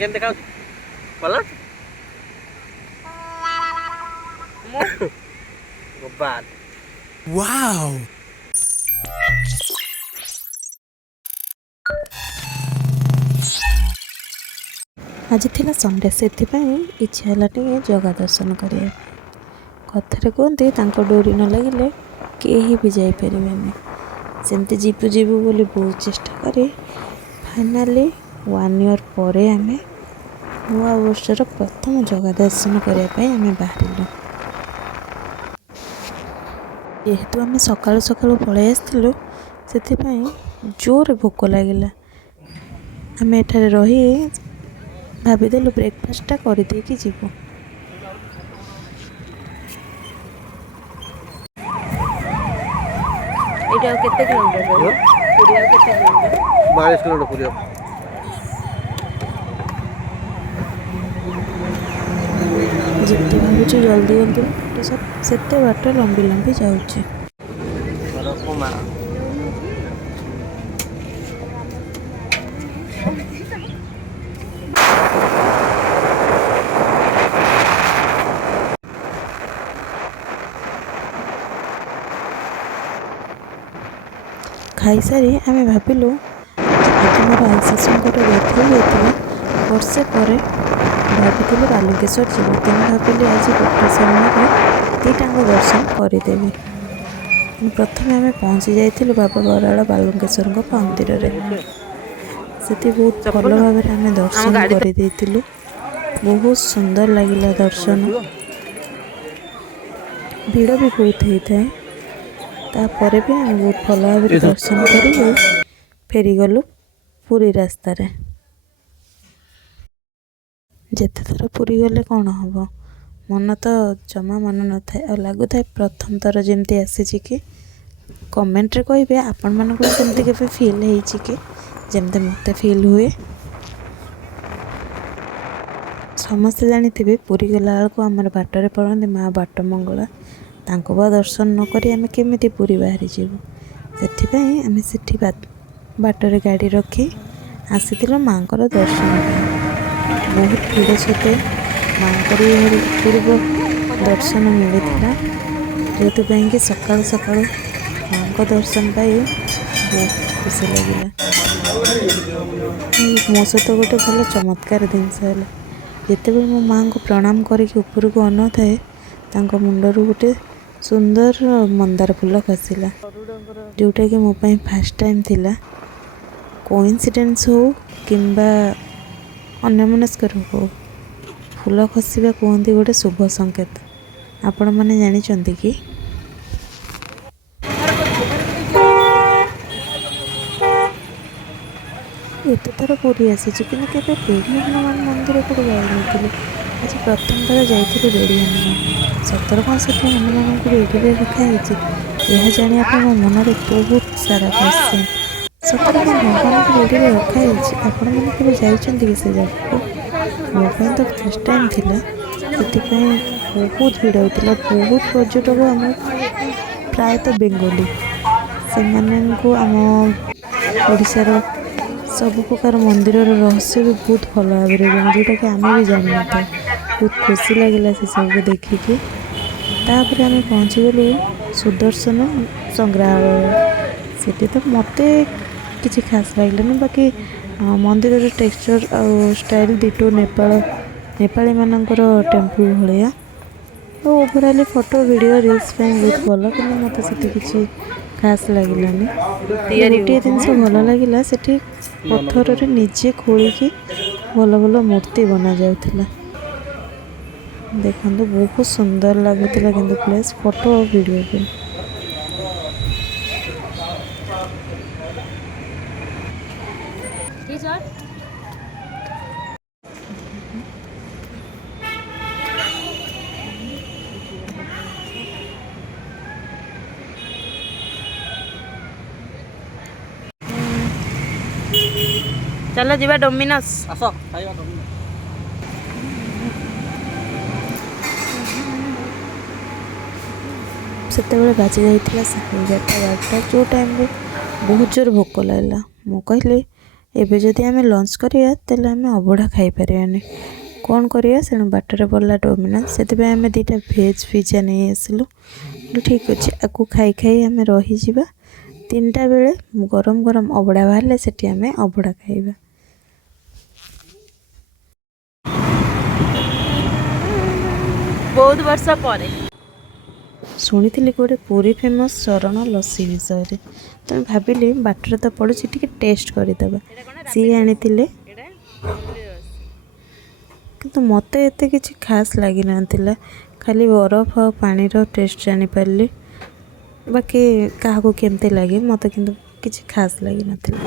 କେମିତି ଦେଖାଉଛି ଭଲ ବାଦ ୱାଓ आज थिला संडे से इच्छा है जगह दर्शन करिए कथारे कहते डोरी न लगे कहीं भी जापर सेमती जीवु जीवु बोली बहुत चेष्टा करी फाइनाली 1 ईयर पर आम नुआ वर्षर प्रथम जगह दर्शन करने आम बाहर जेहेतु आम सका सका पलि आसलु से जोर भोक लगिला आम एठारे रही भाविदेलु ब्रेकफास्टा कर देकी जीवु एटा केते किलोमीटर पुरी केते किलोमीटर 22 किलोमीटर पुरी जिते भावुँ जल्दी जल्दी सेते बाट लंबी लंबी जाऊँगी खाई सारी आम भाविलु आज मोर आईशाशुर डेथ हो जाता वर्षे पर भाभी बालुकेश्वर जीव तेणु भाविली आज गोटे समय दीटाक दर्शन करदेवी प्रथम आम पहुँची जाइलु बाबा बराड़ बालुकेश्वर मंदिर से बहुत भल भाव आम दर्शन कर बहुत सुंदर लगिला दर्शन भीड़ भी बहुत होता है तापर भी आम बहुत भल भाव दर्शन कर फेरीगलु पुरी रास्तार जेते थर पुरी गले कौन हम मन तो जमा मन न थाए और लगु थाए प्रथम थर जमती आसी कि कमेंट रे कहिबे आपण मानक सेमती केबे फील हेछि कि जेमते मते फील हुए समस्ते जानिथिबे पुरी गला को हमर बाटरे पड़ते माँ बाट मंगला तांको बा दर्शन न करी आमे केमिति पुरी बाहरी जीवु सेठिपई आमे सेठी बाटरे गाड़ी रखी आसीथिलु मांकर दर्शन बहुत भीड़ सहित मांकर पूर्व दर्शन मिलता जो कि सकाल सकाल माँ को दर्शन पाई बहुत खुशी लगे मो सहित गोटे भल चमत्कार जिनस है जिते मो माँ को प्रणाम करके ऊपर को अन थाए मुंडर गोटे सुंदर मंदार फूल खसला जोटा कि मो फास्ट टाइम थिला कोइंसिडेंस हो किंबा अन्यमनस्कर हो फूल खसवा कहते गोटे शुभ संकेत आपण मैंने जानी कि एत थर पूरी आसी कि बेड़ी हनुमान मंदिर को जाइनी आज प्रथम थर जाइए बेड़ी हनुमान सतर कौन से हनुमान को बेड़ी रखाई यह जाणी आप मन में बहुत सारा क्वेश्चन सतर कौन भगवान को बेड़ी रखाई आपण मैंने केवे जाइछंती कि से जगह मो तो फर्स्ट टाइम थिला से बहुत भीड़ होता बहुत पर्यटक आम प्रायतः बेंगली से आम ओडिशार सब प्रकार मंदिर रहस्य भी बहुत भल भाव जोटा कि आम भी जान बहुत खुशी लगे से सब देखिकी तापर आम पहुँची गलु सुदर्शन संग्रहालय से तो मत किसी खास लगे बाकी मंदिर टेक्सचर और स्टाइल दिटो नेपाली मानकर टेम्पल भाया तो ओवराली फोटो वीडियो रिल्स बहुत भल कि मत से किसी खास लगलानी गोटे जिनस भल लगे से पत्थर निजे खोलिकी भल भल मूर्ति बना जाऊला देखो बहुत सुंदर लगुला कि प्लेस फोटो और वीडियो पे चलो जीवा डोमिनोस आस खाइबा डोमिनोस सेतेबेले बाजी जाइतिला 11:30 12टा जो टाइम रे बहुत जोर भोक लागला मु कहले ଏବେ ଯଦି ଆମେ ଲଞ୍ଚ କରିବା ତାହେଲେ ଆମେ ଅବଢ଼ା ଖାଇପାରିବାନି। କ'ଣ କରିବା, ସେଣୁ ବାଟରେ ପଡ଼ିଲା ଡୋମିନୋସ୍, ସେଥିପାଇଁ ଆମେ ଦୁଇଟା ଭେଜ୍ ପିଜା ନେଇ ଆସିଲୁ। ଠିକ୍ ଅଛି, ଆକୁ ଖାଇ ଖାଇ ଆମେ ରହିଯିବା। 3ଟା ବେଳେ ଗରମ ଗରମ ଅବଢ଼ା ବାହାରିଲେ ସେଠି ଆମେ ଅବଢ଼ା ଖାଇବା। ବହୁତ ବର୍ଷ ପରେ ଶୁଣିଥିଲି ଗୋଟେ ପୁରୀ ଫେମସ୍ ଶରଣ ଲସି ବିଷୟରେ, ତେଣୁ ଭାବିଲି ବାଟରେ ତ ପଡ଼ୁଛି ଟିକେ ଟେଷ୍ଟ କରିଦେବା। ସିଏ ଆଣିଥିଲେ, କିନ୍ତୁ ମୋତେ ଏତେ କିଛି ଖାସ୍ ଲାଗିନଥିଲା। ଖାଲି ବରଫ ଆଉ ପାଣିର ଟେଷ୍ଟ ଜାଣିପାରିଲି, ବାକି କାହାକୁ କେମିତି ଲାଗେ, ମୋତେ କିନ୍ତୁ କିଛି ଖାସ୍ ଲାଗିନଥିଲା।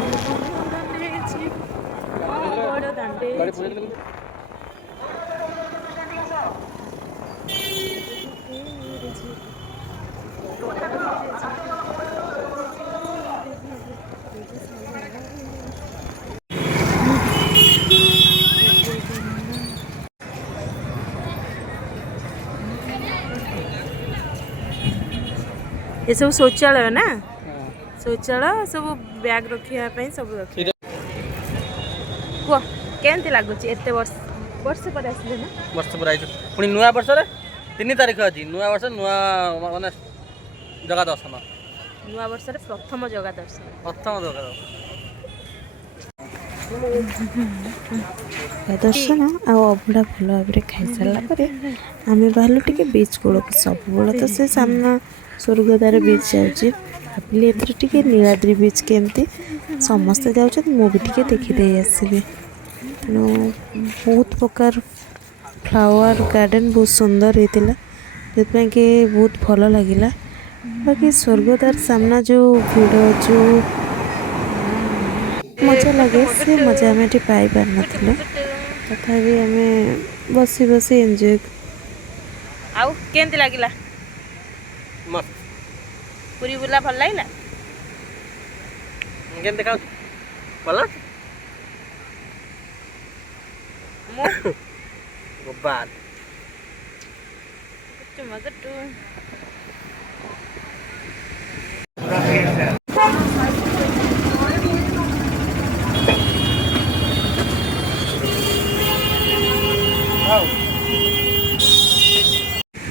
ଏସବୁ ଶୌଚାଳୟ ନା, ଶୌଚାଳୟ ସବୁ ବ୍ୟାଗ୍ ରଖିବା ପାଇଁ ସବୁ ରଖିବା। କୁହ କେମିତି ଲାଗୁଛି? ଏତେ ବର୍ଷ ପରେ ଆସିଲେ ନା? ବର୍ଷ ପରେ ଆଇଛୁ, ପୁଣି ନୂଆ ବର୍ଷରେ 3 ତାରିଖ ଅଛି। ନୂଆ ବର୍ଷ ନୂଆ ମାନେ ଜଗା ଦର୍ଶନ, ନୂଆ ବର୍ଷରେ ପ୍ରଥମ ଜଗା ଦର୍ଶନ। ଦର୍ଶନ ଆଉ ଅବଢ଼ା ଭଲ ଭାବରେ ଖାଇସାରିଲା ପରେ ଆମେ ବାହାରିଲୁ ଟିକେ ବିଚ୍ କୂଳକୁ। ସବୁବେଳେ ତ ସେ ସାମ୍ନା ସ୍ୱର୍ଗଦ୍ୱାର ବିଚ୍ ଯାଉଛି, ଭାବିଲି ଏଥର ଟିକେ ନୀଳାଦ୍ରି ବିଚ୍ କେମିତି, ସମସ୍ତେ ଯାଉଛନ୍ତି ମୁଁ ବି ଟିକେ ଦେଖିଦେଇ ଆସିବି। ତେଣୁ ବହୁତ ପ୍ରକାର ଫ୍ଲାୱାର ଗାର୍ଡ଼େନ୍ ବହୁତ ସୁନ୍ଦର ହେଇଥିଲା, ସେଥିପାଇଁ କି ବହୁତ ଭଲ ଲାଗିଲା। ବାକି ସ୍ୱର୍ଗଦ୍ୱାର ସାମ୍ନା ଯେଉଁ ଭିଡ଼, ଯେଉଁ ମଜା ଲାଗେ, ସେ ମଜା ଆମେ ଏଠି ପାଇପାରିନଥିଲୁ। ତଥାପି ଆମେ ବସି ବସି ଏନ୍ଜୟ। ଆଉ କେମିତି ଲାଗିଲା? ମସ୍ତ। ପୁରୀ ବୁଲା ଭଲ ଲାଗିଲା? କେମିତି ଦେଖାଉଛି? ଭଲ ମୁଁ ଗୋବାଲ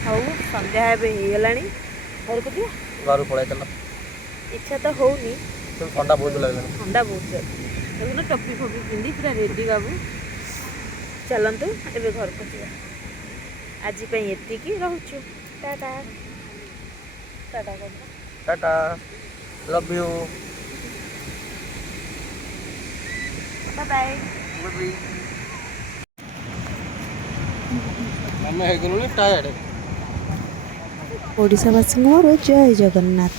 ହଉ, ସନ୍ଧ୍ୟା ଏବେ ହେଇଗଲାଣି, ଘରକୁ ଯିବା। ଘରୁ ପଳାଇ ଚାଲ, ଇଚ୍ଛା ତ ହଉନି, ଥଣ୍ଡା ବହୁତ ଲାଗିଲାଣି। ଥଣ୍ଡା ବହୁତ ଦେଖୁନ, ଟୋପି ଫୋପି ପିନ୍ଧି ପୁରା ରେଡ଼ି ବାବୁ। ଚାଲନ୍ତୁ ଏବେ ଘରକୁ ଯିବା। ଆଜି ପାଇଁ ଏତିକି, ରହୁଛୁ। Tata tata tata, love you, bye. ଆମେ ହେଇଗଲୁଣି ଟାୟାର୍ଡ। ଓଡ଼ିଶାବାସୀଙ୍କ ମୋର ଜୟ ଜଗନ୍ନାଥ।